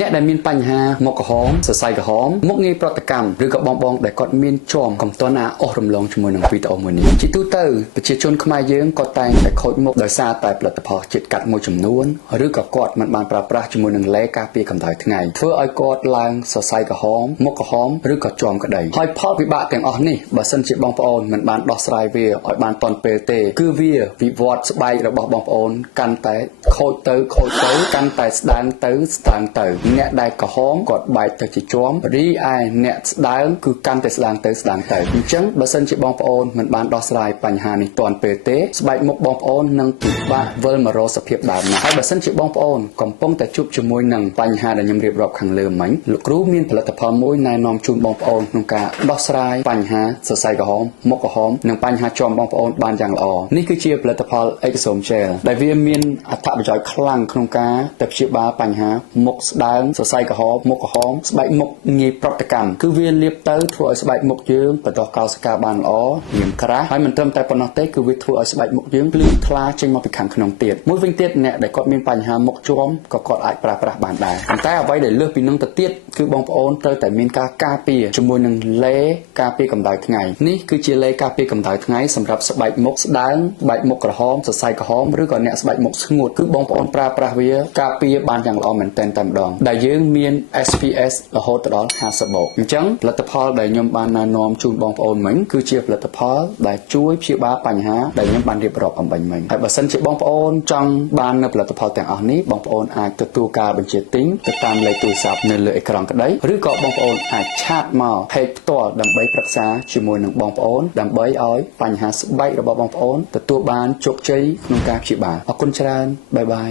អ្នកដែលមានបញ្ហាមកក្រហមសរសៃក្រហមមុខងារប្រតិកម្មឬក៏បងដែលគាត់មានជាំកំតនអស់រំលងជាមួយនឹងវីដេអូមួយនេះជាទូទៅប្រជាជនខ្មែរយើងក៏តែងតែខូចមុខដោយសារតែផលិតផលជាតិកាត់មួយចំនួនឬក៏គាត់មិនបានប្រើប្រាស់ជាមួយនឹងឡេការពារកម្ដៅថ្ងៃធ្វើឲ្យគាត់ឡើងសរសៃក្រហមមុខក្រហមឬក៏ជាំក្តីហើយផលវិបាកទាំងអស់នេះបើសិនជាបងប្អូនមិនបានដោះស្រាយវាឲ្យបានទាន់ពេលទេគឺវាវិវត្តស្បែករបស់បងប្អូនកាន់តែខូចទៅកាន់តែស្ដើងទៅអ្នកដែលក្រហមគាត់បែកទៅជាជាំរីឯអ្នកស្ដើងគឺកាន់តែស្ដើងទៅអញ្ចឹងបើសិនជាបងប្អូនមិនបានដោះស្រាយបញ្ហានេះទាន់ពេលទេស្បែកមុខបងប្អូននឹងពិបាកវិលមករកសភាពដើមណាស់ហើយបើសិនជាបងប្អូនកំពុងតែជួបជាមួយនឹងបញ្ហាដែលខ្ញុំរៀបរាប់ខាងលើមិញលោកគ្រូមានផលិតផលមួយណែនាំជូនបងប្អូនក្នុងការដោះស្រាយបញ្ហាសរសៃក្រហមមុខក្រហមនិងបញ្ហាជាំបងប្អូនបានយ៉ាងល្អនេះគឺជាផលិតផល Exosome Gel ដែលវាមានអត្ថប្រយោជន៍ខ្លាំងក្នុងការទៅព្យាបាលបញ្ហាមុខស្ដើងសរសៃក្រហមមុខក្រហមស្បែកមុខងាយប្រតិកម្មគឺវាលាបទៅធ្វើឲ្យស្បែកមុខយើងបន្តកោសិកាបានល្អមានក្រាស់ហើយមិនត្រឹមតែប៉ុណ្ណោះទេគឺវាធ្វើឲ្យស្បែកមុខយើងភ្លឺថ្លាចេញមកពីខាងក្នុងទៀតមួយវិញទៀតអ្នកដែលគាត់មានបញ្ហាមុខជាំក៏គាត់អាចប្រើប្រាស់បានដែរប៉ុន្តែអ្វីដែលលើសពីនឹងទៅទៀតគឺបងប្អូនត្រូវតែមានការការពារជាមួយនឹងឡេការពារកម្ដៅថ្ងៃនេះគឺជាឡេការពារកម្ដៅថ្ងៃសម្រាប់ស្បែកមុខស្ដើងស្បែកមុខក្រហមសរសៃក្រហមឬក៏អ្នកស្បែកមុខស្ងួតគឺបងប្អូនប្រើប្រាស់វាការពារបានយ៉ាងល្អមែនទែនតែម្ដងដែលយើងមាន SPS រហូតដល់50បូកអញ្ចឹងផលិតផលដែលខ្ញុំបានណែនាំជូនបងប្អូនមិញគឺជាផលិតផលដែលជួយព្យាបាលបញ្ហាដែលខ្ញុំបានរៀបរាប់អំបញ្ញមិញហើយបើសិនជាបងប្អូនចង់បាននៅផលិតផលទាំងអស់នេះបងប្អូនអាចទទួលការបញ្ជាទិញទៅតាមលេខទូរស័ព្ទនៅលើអេក្រង់ក្តីឬក៏បងប្អូនអាចឆាតមក page ផ្ទាល់ដើម្បីប្រឹក្សាជាមួយនឹងបងប្អូនដើម្បីឲ្យបញ្ហាស្បែករបស់បងប្អូនទទួលបានជោគជ័យក្នុងការព្យាបាលអរគុណច្រើនបាយបាយ